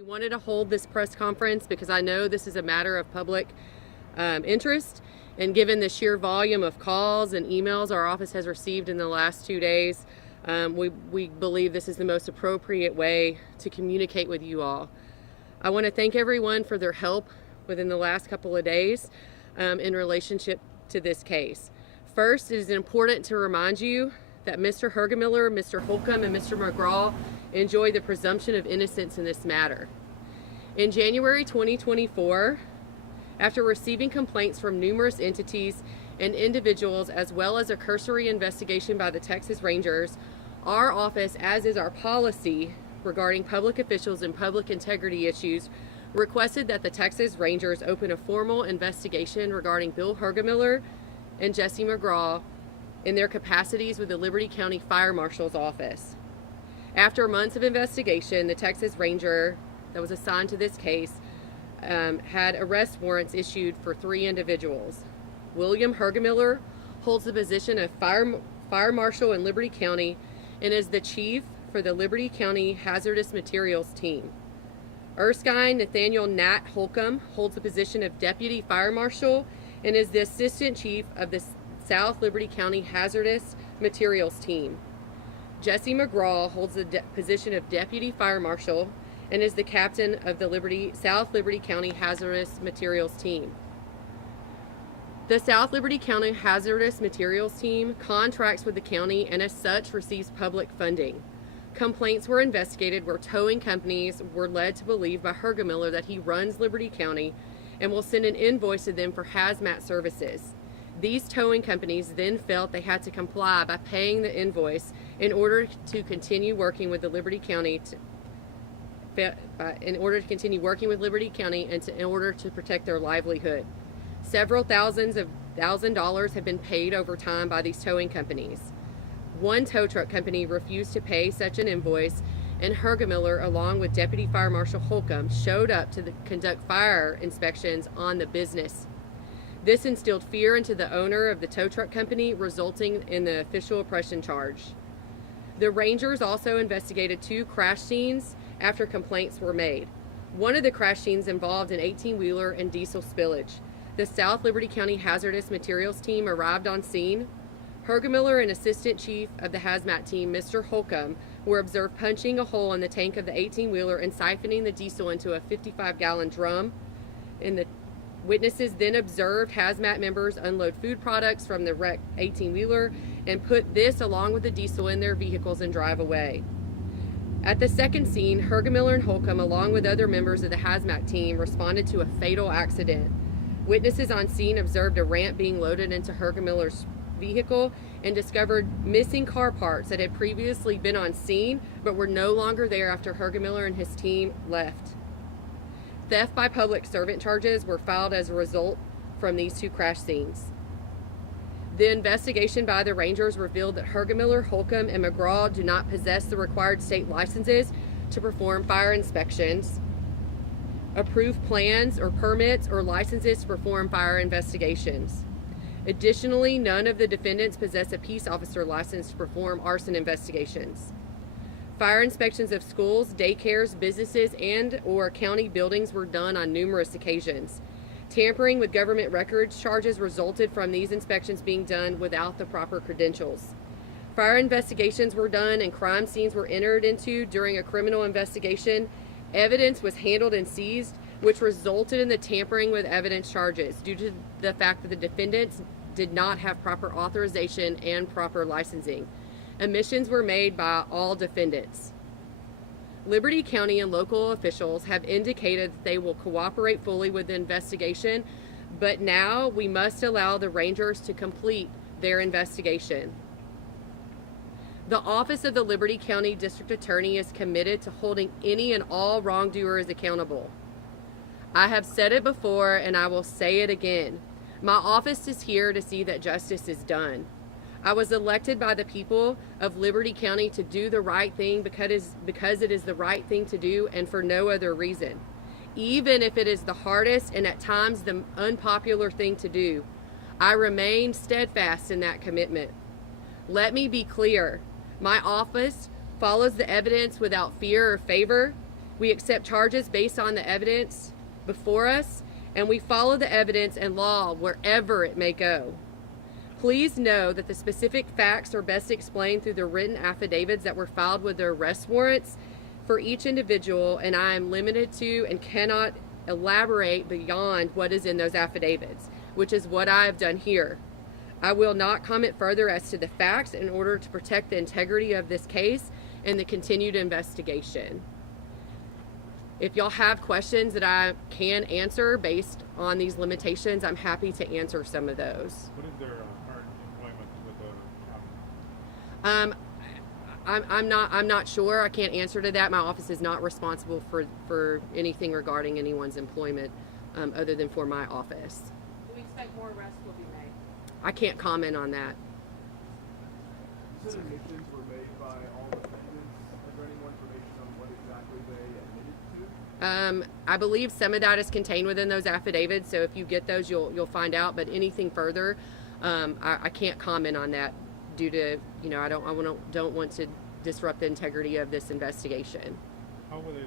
We wanted to hold this press conference because I know this is a matter of public interest, and given the sheer volume of calls and emails our office has received in the last 2 days, we believe this is the most appropriate way to communicate with you all. I want to thank everyone for their help within the last couple of days in relationship to this case. First, it is important to remind you that Mr. Hergemiller, Mr. Holcomb, and Mr. McGraw enjoy the presumption of innocence in this matter. In January 2024, after receiving complaints from numerous entities and individuals, as well as a cursory investigation by the Texas Rangers, our office, as is our policy regarding public officials and public integrity issues, requested that the Texas Rangers open a formal investigation regarding Bill Hergemiller and Jesse McGraw in their capacities with the Liberty County Fire Marshal's office. After months of investigation, the Texas Ranger that was assigned to this case had arrest warrants issued for 3 individuals. William Hergemiller holds the position of Fire Marshal in Liberty County and is the chief for the Liberty County Hazardous Materials Team. Erskine Nathaniel Nat Holcomb holds the position of Deputy Fire Marshal and is the Assistant Chief of the South Liberty County Hazardous Materials Team. Jesse McGraw holds the position of Deputy Fire Marshal and is the captain of the South Liberty County Hazardous Materials Team. The South Liberty County Hazardous Materials Team contracts with the county and as such receives public funding. Complaints were investigated where towing companies were led to believe by Hergemiller that he runs Liberty County and will send an invoice to them for hazmat services. These towing companies then felt they had to comply by paying the invoice in order to continue working with the Liberty County in order to protect their livelihood. Several $1,000s have been paid over time by these towing companies. One tow truck company refused to pay such an invoice, and Hergemiller, along with Deputy Fire Marshal Holcomb, showed up to conduct fire inspections on the business. This instilled fear into the owner of the tow truck company, resulting in the official oppression charge. The Rangers also investigated 2 crash scenes after complaints were made. One of the crash scenes involved an 18-wheeler and diesel spillage. The South Liberty County Hazardous Materials Team arrived on scene. Hergemiller and Assistant Chief of the Hazmat Team, Mr. Holcomb, were observed punching a hole in the tank of the 18-wheeler and siphoning the diesel into a 55-gallon drum. The witnesses then observed hazmat members unload food products from the wrecked 18-wheeler and put this along with the diesel in their vehicles and drive away. At the second scene, Hergemiller and Holcomb, along with other members of the hazmat team, responded to a fatal accident. Witnesses on scene observed a ramp being loaded into Hergemiller's vehicle and discovered missing car parts that had previously been on scene but were no longer there after Hergemiller and his team left. Theft by public servant charges were filed as a result from these 2 crash scenes. The investigation by the Rangers revealed that Hergemiller, Holcomb, and McGraw do not possess the required state licenses to perform fire inspections, approved plans or permits or licenses to perform fire investigations. Additionally, none of the defendants possess a peace officer license to perform arson investigations. Fire inspections of schools, daycares, businesses, and/or county buildings were done on numerous occasions. Tampering with government records charges resulted from these inspections being done without the proper credentials. Fire investigations were done and crime scenes were entered into during a criminal investigation. Evidence was handled and seized, which resulted in the tampering with evidence charges due to the fact that the defendants did not have proper authorization and proper licensing. Omissions were made by all defendants. Liberty County and local officials have indicated that they will cooperate fully with the investigation, but now we must allow the Rangers to complete their investigation. The Office of the Liberty County District Attorney is committed to holding any and all wrongdoers accountable. I have said it before and I will say it again. My office is here to see that justice is done. I was elected by the people of Liberty County to do the right thing because it is the right thing to do and for no other reason. Even if it is the hardest and at times the unpopular thing to do, I remain steadfast in that commitment. Let me be clear. My office follows the evidence without fear or favor. We accept charges based on the evidence before us, and we follow the evidence and law wherever it may go. Please know that the specific facts are best explained through the written affidavits that were filed with the arrest warrants for each individual, and I am limited to and cannot elaborate beyond what is in those affidavits, which is what I have done here. I will not comment further as to the facts in order to protect the integrity of this case and the continued investigation. If y'all have questions that I can answer based on these limitations, I'm happy to answer some of those. What is their current employment with the county? I'm not sure. I can't answer to that. My office is not responsible for anything regarding anyone's employment other than for my office. Do we expect more arrests will be made? I can't comment on that. You said admissions were made by all defendants. Is there any more information on what exactly they admitted to? I believe some of that is contained within those affidavits, so if you get those, you'll find out. But anything further, I can't comment on that due to, I don't want to disrupt the integrity of this investigation. How were they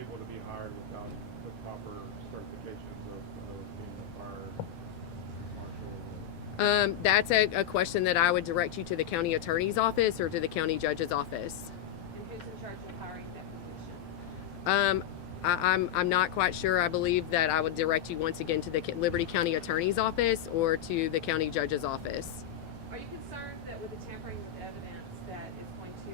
able to be hired without the proper certifications of being a fire marshal? That's a question that I would direct you to the county attorney's office or to the county judge's office. And who's in charge of hiring that position? I'm not quite sure. I believe that I would direct you once again to the Liberty County Attorney's Office or to the county judge's office. Are you concerned that with the tampering with evidence that it's going to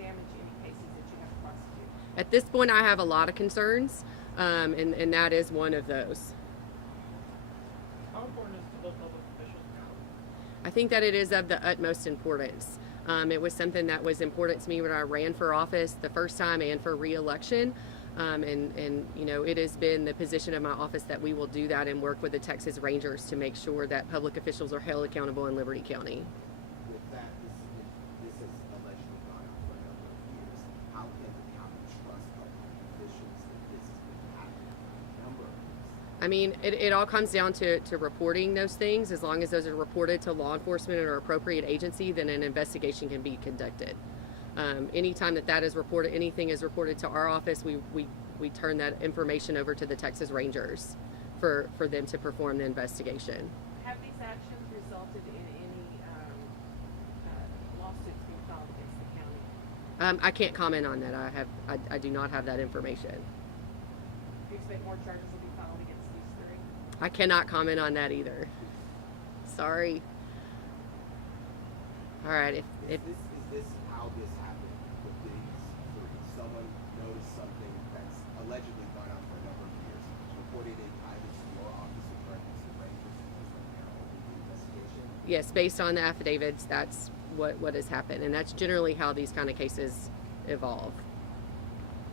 damage any cases that you have to prosecute? At this point, I have a lot of concerns, and that is one of those. How important is it to hold public officials accountable? I think that it is of the utmost importance. It was something that was important to me when I ran for office the first time and for re-election. It has been the position of my office that we will do that and work with the Texas Rangers to make sure that public officials are held accountable in Liberty County. With that, this has allegedly gone on for a number of years. How can the county trust public officials that this has been happening for a number of years? I mean, it all comes down to reporting those things. As long as those are reported to law enforcement or appropriate agency, then an investigation can be conducted. Anytime that is reported, anything is reported to our office, we turn that information over to the Texas Rangers for them to perform the investigation. Have these actions resulted in any lawsuits being filed against the county? I can't comment on that. I do not have that information. Do you expect more charges will be filed against these three? I cannot comment on that either. Sorry. All right. If Is this how this happened with these three? Someone noticed something that's allegedly gone on for a number of years, reported it either to your office or directly to the Rangers, and was right now opening the investigation? yes, based on the affidavits, that's what has happened, and that's generally how these kind of cases evolve.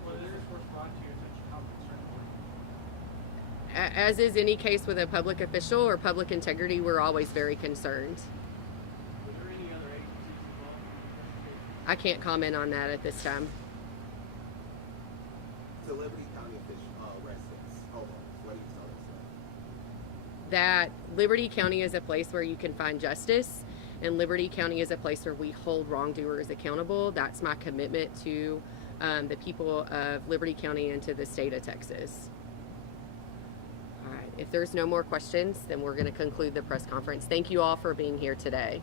When this was brought to your attention, how concerned were you? As is any case with a public official or public integrity, we're always very concerned. Were there any other agencies involved in the investigation? I can't comment on that at this time. To Liberty County residents, homeowners, what do you tell us That Liberty County is a place where you can find justice, and Liberty County is a place where we hold wrongdoers accountable. That's my commitment to the people of Liberty County and to the state of Texas. All right, if there's no more questions, then we're going to conclude the press conference. Thank you all for being here today.